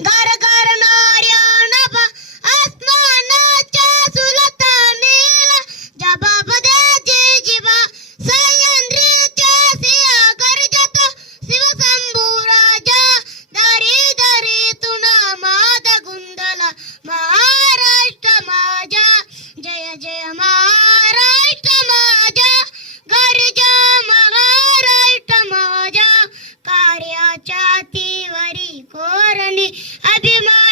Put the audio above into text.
गरगरणाऱ्या आसमानाच्या सुलतानीला जबाब द्यायची जिवा सह्याद्रीच्या सिया गर्जत शिवशंभू राजा दरी दरीतून माद गुंदला महाराष्ट्र माझा जय जय महाराष्ट्र माझा गर्जा महाराष्ट्र माझा कार्याच्या तीवरी कोरणी अभिमान